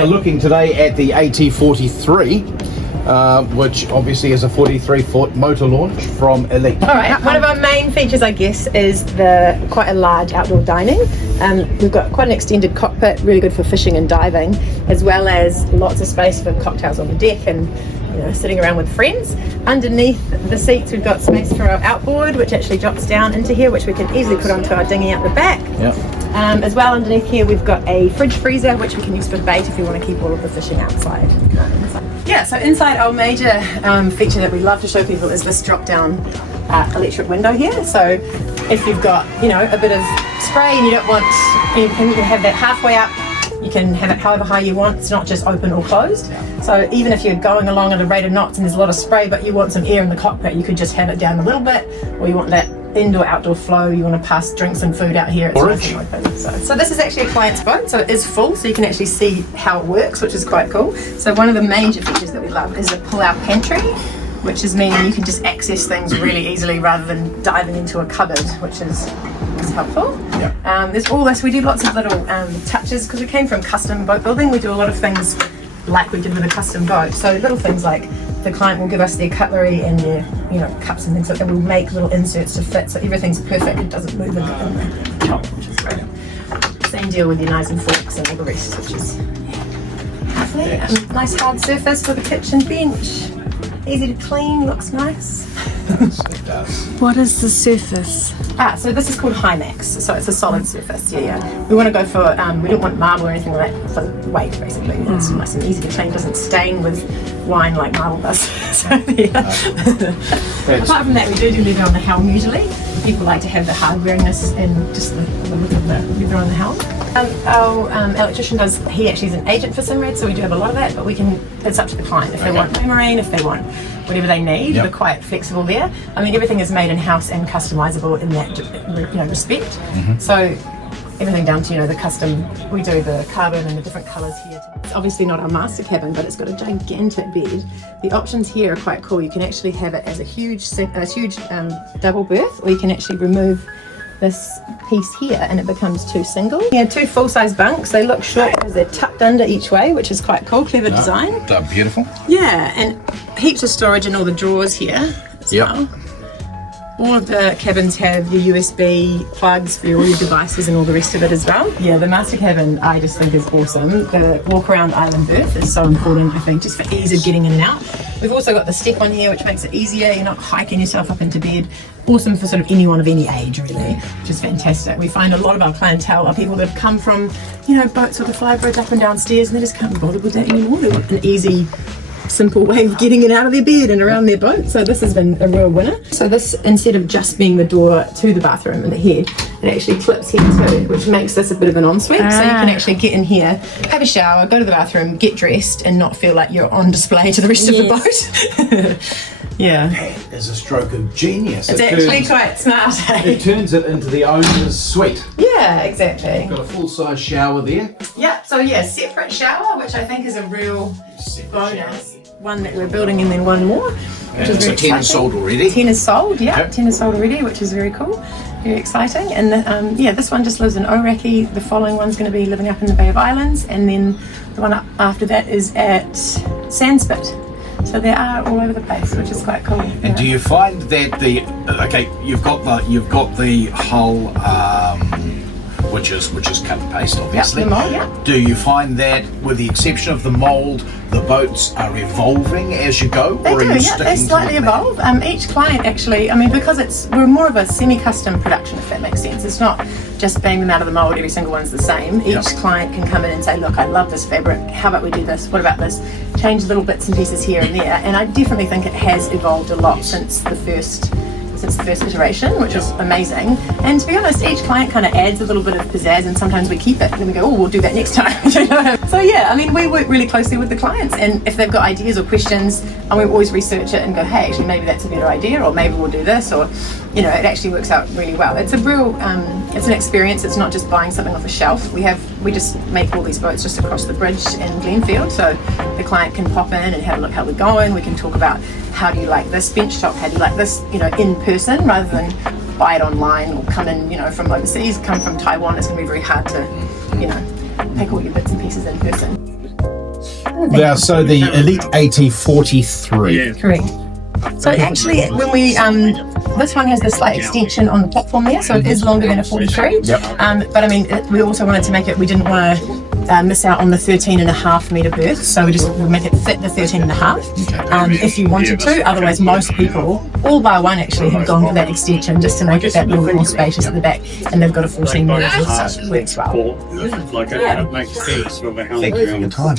We're looking today at the AT43, which obviously is a 43-foot motor launch from Elite. All right, one of our main features, I guess, is quite a large outdoor dining. We've got quite an extended cockpit, really good for fishing and diving, as well as lots of space for cocktails on the deck and sitting around with friends. Underneath the seats, we've got space for our outboard, which actually drops down into here, which we can easily put onto our dinghy out the back. Yep. As well, underneath here, we've got a fridge freezer, which we can use for bait if we want to keep all of the fishing outside. Yeah, so inside, our major feature that we love to show people is this drop-down electric window here. So if you've got, a bit of spray and you don't want, you can have that halfway up. You can have it however high you want. It's not just open or closed. So even if you're going along at a rate of knots and there's a lot of spray, but you want some air in the cockpit, you could just have it down a little bit, or you want that indoor-outdoor flow, you want to pass drinks and food out here, it's nice and open. So this is actually a client's boat, so it is full, so you can actually see how it works, which is quite cool. So one of the major features that we love is a pull-out pantry, which is meaning you can just access things really easily rather than diving into a cupboard, which is helpful. Yep. There's all this, we do lots of little touches, because we came from custom boat building. We do a lot of things like we did with a custom boat, so little things like the client will give us their cutlery and their cups and things like that. We'll make little inserts to fit, so everything's perfect, it doesn't move in the top, which is great. Same deal with your knives and forks and all the rest, which is lovely. Nice hard surface for the kitchen bench, easy to clean, looks nice. It does. What is the surface? So this is called Hymax, so it's a solid surface. We want to go for, we don't want marble or anything like that for weight, basically. It's nice and easy to clean, doesn't stain with wine like marble does. So, apart from that, we do leather on the helm usually. People like to have the hard-wearingness and just the look of the leather on the helm. Our electrician he actually is an agent for Simrad, so we do have a lot of that, but it's up to the client. If they want marine, if they want whatever they need, we're quite flexible there. I mean, everything is made in-house and customizable in that respect. So everything down to the custom, we do the carbon and the different colors here. It's obviously not our master cabin, but it's got a gigantic bed. The options here are quite cool. You can actually have it as a huge double berth, or you can actually remove this piece here and it becomes two single. Two full-size bunks. They look short because they're tucked under each way, which is quite cool, clever design. They're beautiful. Yeah, and heaps of storage in all the drawers here as well. All of the cabins have your USB plugs for all your devices and all the rest of it as well. Yeah, the master cabin I just think is awesome. The walk around island berth is so important, I think, just for ease of getting in and out. We've also got the step on here, which makes it easier. You're not hiking yourself up into bed. Awesome for sort of anyone of any age, really, which is fantastic. We find a lot of our clientele are people that have come from, boats with a flybridge up and down stairs, and they just can't be bothered with that anymore. They want an easy, simple way of getting in out of their bed and around their boat. So this has been a real winner. So this, instead of just being the door to the bathroom and the head, it actually clips here too, which makes this a bit of an ensuite. So you can actually get in here, have a shower, go to the bathroom, get dressed, and not feel like you're on display to the rest of the boat. That is a stroke of genius. It's actually quite smart. It turns it into the owner's suite. Yeah, exactly. Got a full-size shower there. Yeah, so separate shower, which I think is a real bonus. One that we're building and then one more, which is very exciting. 10 is sold already. 10 is sold, 10 is sold already, which is very cool, very exciting. And this one just lives in Oraki. The following one's going to be living up in the Bay of Islands, and then the one after that is at Sandspit. So they are all over the place, which is quite cool. And do you find that you've got the hull, which is cut and paste, obviously. The mold, Do you find that, with the exception of the mold, the boats are evolving as you go? They slightly evolve. Each client actually, because we're more of a semi-custom production, if that makes sense. It's not just bang them out of the mold, every single one's the same. Each client can come in and say, look, I love this fabric, how about we do this, what about this? Change little bits and pieces here and there, and I definitely think it has evolved a lot since the first iteration, which is amazing. And to be honest, each client kind of adds a little bit of pizzazz, and sometimes we keep it and then we go, we'll do that next time. So we work really closely with the clients, and if they've got ideas or questions, and we always research it and go, hey, actually maybe that's a better idea, or maybe we'll do this, or it actually works out really well. It's a real it's an experience. It's not just buying something off a shelf. We just make all these boats just across the bridge in Glenfield, so the client can pop in and have a look how we're going. We can talk about, how do you like this bench top, how do you like this in person, rather than buy it online or come in from overseas, come from Taiwan. It's going to be very hard to pick all your bits and pieces in person. Now, so the Elite AT43. Correct. So actually, when we this one has the slight extension on the platform there, so it is longer than a 43. Yep. But I mean, we also wanted to make it. We didn't want to miss out on the 13.5 metre berth, so we just would make it fit the 13.5 if you wanted to. Otherwise, most people, all by one actually, have gone for that extension just to make it that little bit more spacious at the back, and they've got a 14 metre berth, so it works well. Like, it makes sense from a Thank you for your time.